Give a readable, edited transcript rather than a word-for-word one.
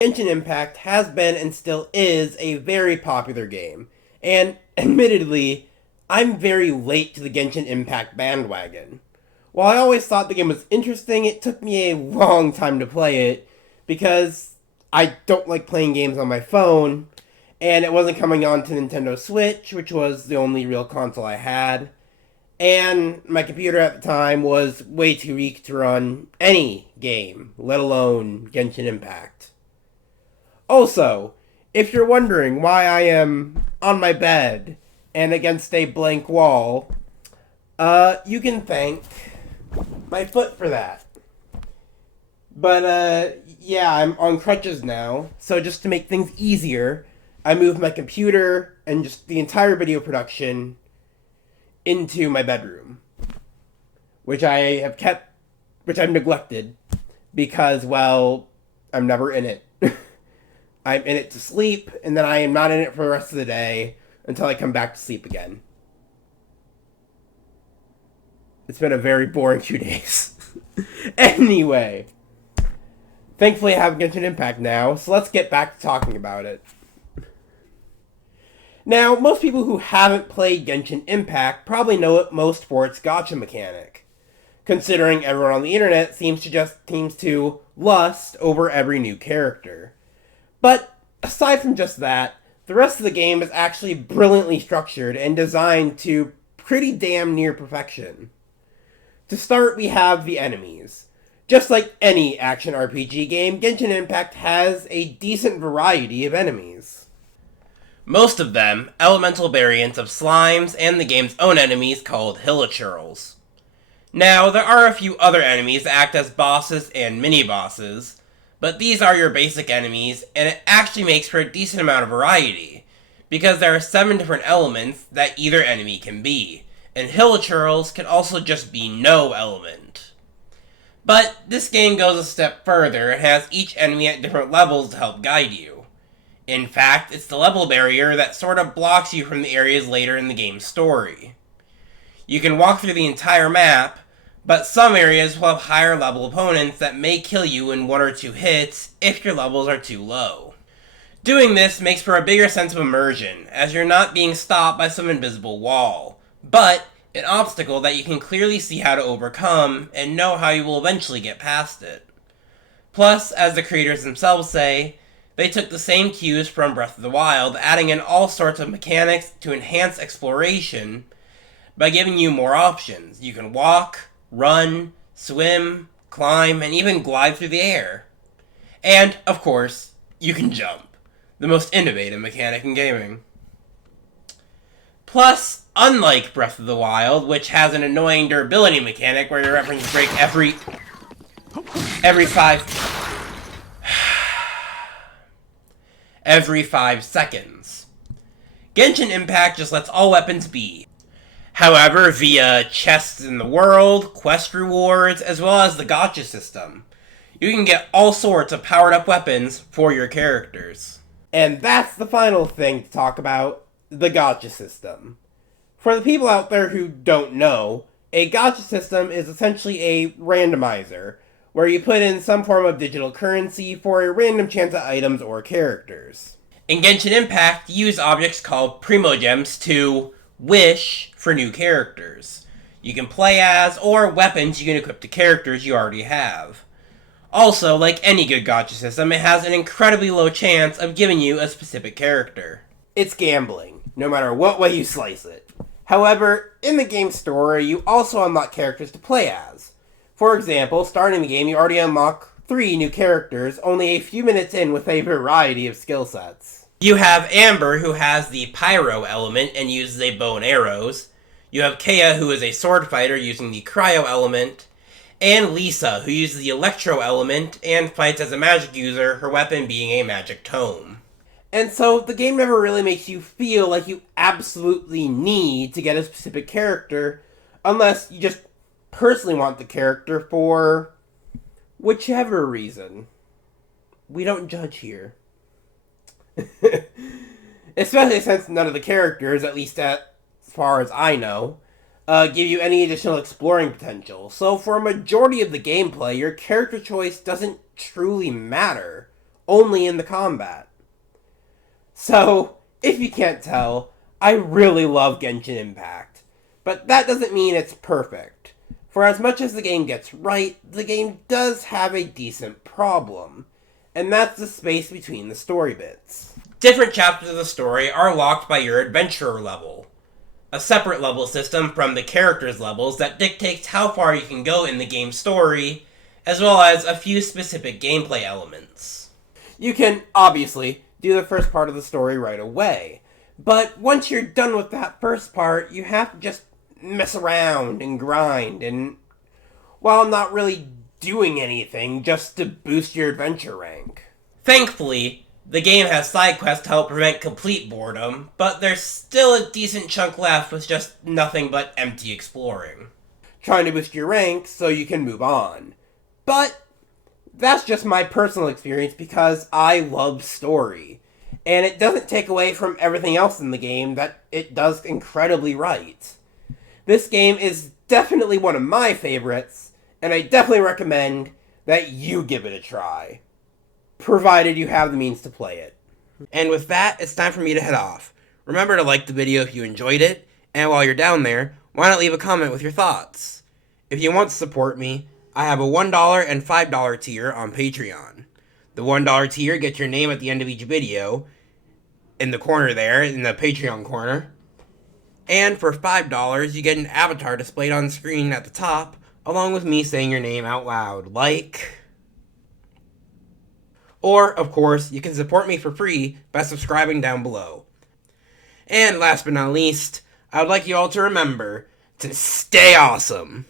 Genshin Impact has been and still is a very popular game, and admittedly, I'm very late to the Genshin Impact bandwagon. While I always thought the game was interesting, it took me a long time to play it because I don't like playing games on my phone, and it wasn't coming on to Nintendo Switch, which was the only real console I had. And my computer at the time was way too weak to run any game, let alone Genshin Impact. Also, if you're wondering why I am on my bed and against a blank wall, you can thank my foot for that. But, yeah, I'm on crutches now, so just to make things easier, I moved my computer and just the entire video production into my bedroom, which I've neglected because, well, I'm never in it. I'm in it to sleep, and then I am not in it for the rest of the day until I come back to sleep again. It's been a very boring 2 days. Anyway, thankfully I have Genshin Impact now, so let's get back to talking about it. Now, most people who haven't played Genshin Impact probably know it most for its gacha mechanic, considering everyone on the internet seems to lust over every new character. But aside from just that, the rest of the game is actually brilliantly structured and designed to pretty damn near perfection. To start, we have the enemies. Just like any action RPG game, Genshin Impact has a decent variety of enemies. Most of them elemental variants of slimes and the game's own enemies called hilichurls. Now, there are a few other enemies that act as bosses and mini-bosses, but these are your basic enemies, and it actually makes for a decent amount of variety, because there are 7 different elements that either enemy can be, and hilichurls can also just be no element. But this game goes a step further and has each enemy at different levels to help guide you. In fact, it's the level barrier that sort of blocks you from the areas later in the game's story. You can walk through the entire map, but some areas will have higher level opponents that may kill you in 1 or 2 hits if your levels are too low. Doing this makes for a bigger sense of immersion, as you're not being stopped by some invisible wall, but an obstacle that you can clearly see how to overcome and know how you will eventually get past it. Plus, as the creators themselves say, they took the same cues from Breath of the Wild, adding in all sorts of mechanics to enhance exploration by giving you more options. You can walk, run, swim, climb, and even glide through the air. And, of course, you can jump, the most innovative mechanic in gaming. Plus, unlike Breath of the Wild, which has an annoying durability mechanic where your weapons break every 5 seconds. Genshin Impact just lets all weapons be. However, via chests in the world, quest rewards, as well as the gacha system, you can get all sorts of powered up weapons for your characters. And that's the final thing to talk about, the gacha system. For the people out there who don't know, a gacha system is essentially a randomizer, where you put in some form of digital currency for a random chance at items or characters. In Genshin Impact, you use objects called primogems to wish for new characters you can play as, or weapons you can equip to characters you already have. Also, like any good gacha system, it has an incredibly low chance of giving you a specific character. It's gambling, no matter what way you slice it. However, in the game's story, you also unlock characters to play as. For example, starting the game, you already unlock 3 new characters, only a few minutes in with a variety of skill sets. You have Amber, who has the Pyro element and uses a bow and arrows. You have Kea, who is a sword fighter using the Cryo element. And Lisa, who uses the Electro element and fights as a magic user, her weapon being a magic tome. And so, the game never really makes you feel like you absolutely need to get a specific character, unless you just personally want the character for whichever reason. We don't judge here. Especially since none of the characters, at least as far as I know, give you any additional exploring potential. So for a majority of the gameplay, your character choice doesn't truly matter. only in the combat. So, if you can't tell, I really love Genshin Impact. But that doesn't mean it's perfect. For as much as the game gets right, the game does have a decent problem. And that's the space between the story bits. Different chapters of the story are locked by your adventurer level, a separate level system from the characters' levels that dictates how far you can go in the game's story, as well as a few specific gameplay elements. You can, obviously, do the first part of the story right away, but once you're done with that first part, you have to just mess around and grind, and while not really doing anything just to boost your adventure rank. Thankfully, the game has side quests to help prevent complete boredom, but there's still a decent chunk left with just nothing but empty exploring. Trying to boost your rank so you can move on. But that's just my personal experience because I love story, and it doesn't take away from everything else in the game that it does incredibly right. This game is definitely one of my favorites, and I definitely recommend that you give it a try, provided you have the means to play it. And with that, it's time for me to head off. Remember to like the video if you enjoyed it, and while you're down there, why not leave a comment with your thoughts? If you want to support me, I have a $1 and $5 tier on Patreon. The $1 tier gets your name at the end of each video, in the corner there, in the Patreon corner. And for $5, you get an avatar displayed on screen at the top, along with me saying your name out loud, like... Or, of course, you can support me for free by subscribing down below. And last but not least, I would like you all to remember to stay awesome!